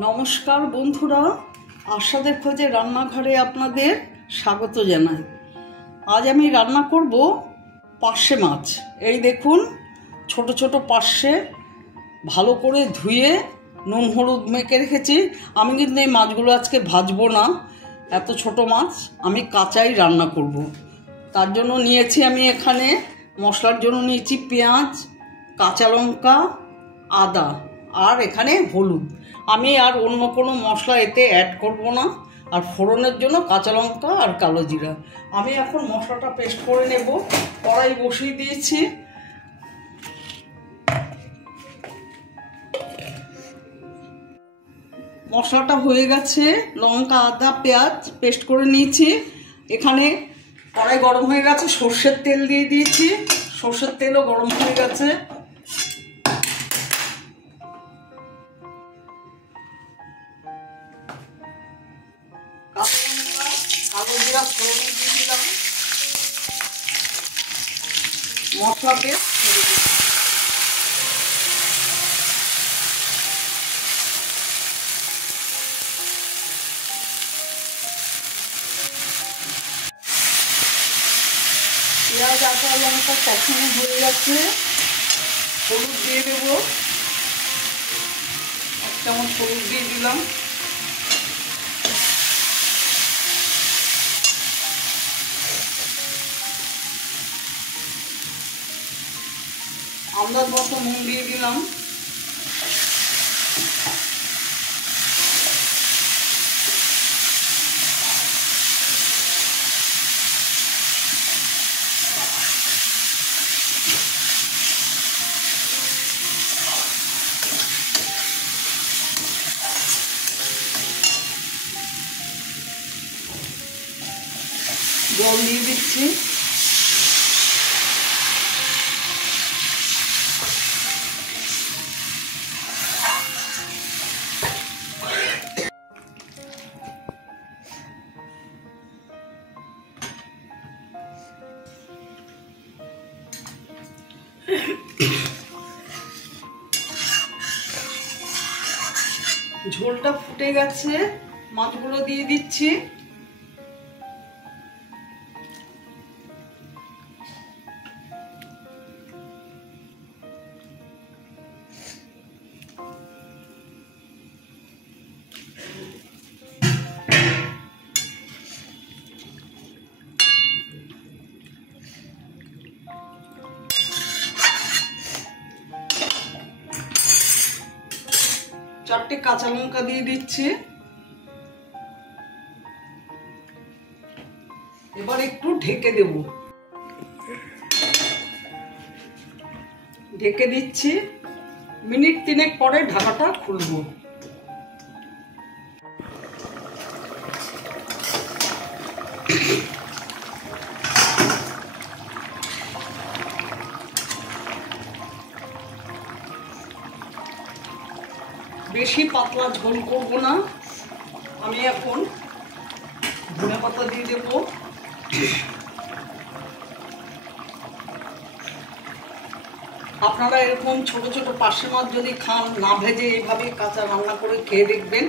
নমস্কার বন্ধুরা, আশাদের খোঁজে রান্নাঘরে আপনাদের স্বাগত জানাই। আজ আমি রান্না করব পার্শে মাছ। এই দেখুন, ছোট ছোট পার্শে ভালো করে ধুয়ে নুন হলুদ মেখে রেখেছি। আমি কিন্তু এই মাছগুলো আজকে ভাজবো না, এত ছোট মাছ আমি কাঁচাই রান্না করব। তার জন্য নিয়েছি আমি এখানে মশলার জন্য নিয়েছি পেঁয়াজ, কাঁচা লঙ্কা, আদা আর এখানে হলুদ। আমি আর অন্য কোনো মশলা এতে অ্যাড করব না। আর ফোড়নের জন্য কাঁচা লঙ্কা আর কালো জিরা। আমি এখন মশলাটা পেস্ট করে নেব। কড়াই বসিয়ে দিয়েছি। মশলাটা হয়ে গেছে, লঙ্কা আদা পেঁয়াজ পেস্ট করে নিয়েছি। এখানে কড়াই গরম হয়ে গেছে, সর্ষের তেল দিয়ে দিয়েছি। সর্ষের তেলও গরম হয়ে গেছে। কালো জিরা ফোড়ন দিয়ে দিলাম। মশলা পেস্ট ছেড়ে দিলাম। পেঁয়াজ আদা লঙ্কা কখনো হয়ে যাচ্ছে, হলুদ দিয়ে দেবো। 1 চামচ হলুদ দিয়ে দিলাম। আন্দাজ মতো নুন দিয়ে দিলাম। জল দিয়ে দিচ্ছি। ঝোলটা ফুটে গেছে, মাছগুলো দিয়ে দিচ্ছি। চারটে কাঁচা লঙ্কা দিয়ে দিচ্ছি। এবার একটু ঢেকে দেব। ঢেকে দিচ্ছি। মিনিট 3 পরে ঢাকাটা খুলবো। বেশি পাতলা ঝোল করবো না। আমি এখন ধনেপাতা দিয়ে দেব। আপনারা এরকম ছোট ছোট পার্শে মাছ যদি খান, না ভেজে এইভাবে কাঁচা রান্না করে খেয়ে দেখবেন।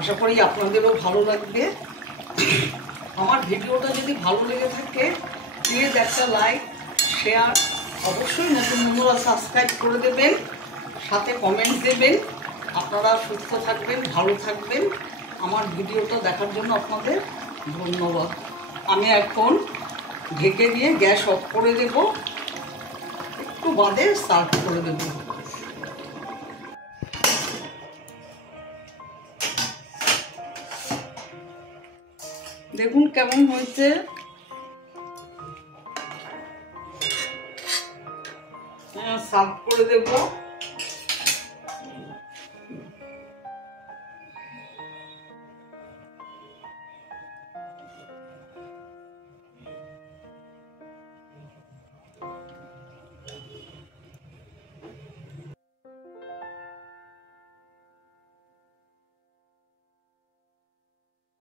আশা করি আপনাদেরও ভালো লাগবে। আমার ভিডিওটা যদি ভালো লেগে থাকে প্লিজ একটা লাইক শেয়ার, অবশ্যই নতুন বন্ধুরা সাবস্ক্রাইব করে দেবেন, সাথে কমেন্ট দেবেন। আপনারা সুস্থ থাকবেন, ভালো থাকবেন। আমার ভিডিওটা দেখার জন্য আপনাদের ধন্যবাদ। আমি এখন ঢেকে দিয়ে গ্যাস অফ করে দেব। একটু বাদে সার্ভ করে দেব। দেখুন কেমন হয়েছে। সার্ভ করে দেব।